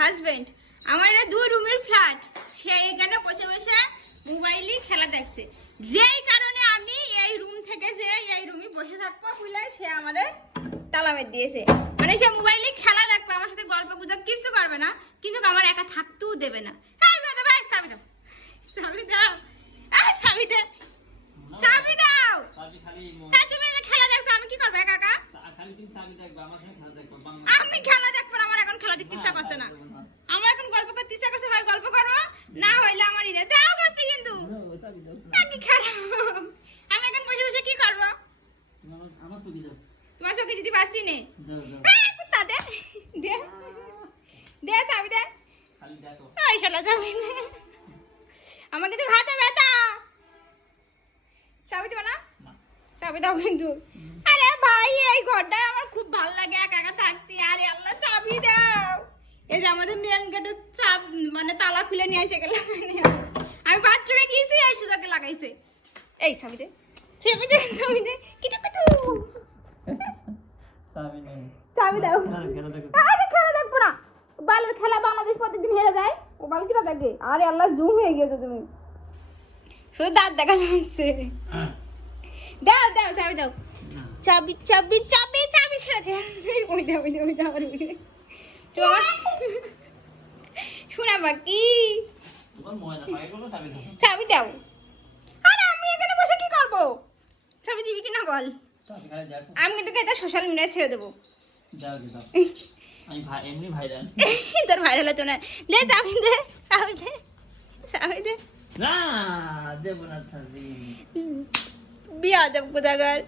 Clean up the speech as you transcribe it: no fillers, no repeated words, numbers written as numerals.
Husband, আমার এটা 2 রুমের ফ্ল্যাট, সে এখানে বসে বসে মোবাইলে খেলা দেখছে, যেই কারণে আমি এই রুম থেকে যে এই রুমে বসে থাকবো বলে সে আমারে তালা মেরে দিয়েছে। মানে সে মোবাইলে খেলা দেখবে, আমার সাথে গল্প গুজব কিছু করবে না, কিন্তু আমার একা থাকতেও দেবে না। এই বেটা ভাই চাবি দাও, চাবি দাও, চাবি দে, চাবি দাও। তুমি খেলা দেখছো, আমি কি করবো একা একা? আমি খেলা দেখবো, আমার এখন খেলা দেখতে ইচ্ছা করছে না, আমার এখন গল্প করতে ইচ্ছা করছে, হয় গল্প করবো, না হইলে আমার ইদে দাও করছি, কিন্তু কি খারাপ। আমি এখন বসে বসে কি করবো? তোমার চোখে দিতে পারছি নে, কুত্তা দে দে দে, চাবি দে, ওই শালা চাবি দে, আমার কিন্তু হাতে ব্যথা, চাবি দিবা না? চাবি দাও কিন্তু। আরে ভাই এই ঘরটায় আমার খুব ভালো লাগে একা একা থাকতে, আরে আল্লাহ চাবি দাও। এই যে আমাদের মেন গেটের চাপ মানে তালা খুলে নিয়ে এসে গেল, আমি বাথরুমে গিয়েছি, এই সুযোগে লাগাইছে। এই চাবি দে, চাবি দে, চাবি দে, কিটু কিটু, চাবি দাও। আরে খেলা দেখবো না, বালের খেলা বাংলাদেশ প্রত্যেকদিন হেরে যায়, ও বাল কিটা দেখে, আরে আল্লাহ জুম হয়ে গেছে, তুমি শুধু দাঁত দেখা যাচ্ছে। দাও দাও চাবি দাও, চাবি চাবি চাবি চাবি ছেড়েছে, ওই দাও ওই দাও ওই দাও, তোমার শোনা বাকি চাবি দাও। আরে আমি এখানে বসে কি করবো, চাবি দিবি কিনা বল? আমি কিন্তু এটা সোশ্যাল মিডিয়ায় ছেড়ে দেবো, তোর ভাইরাল হতো না। দে চাবি দে, চাবি দে, চাবি দে, না দেব না চাবি, বিয়া দেব কোথাকার।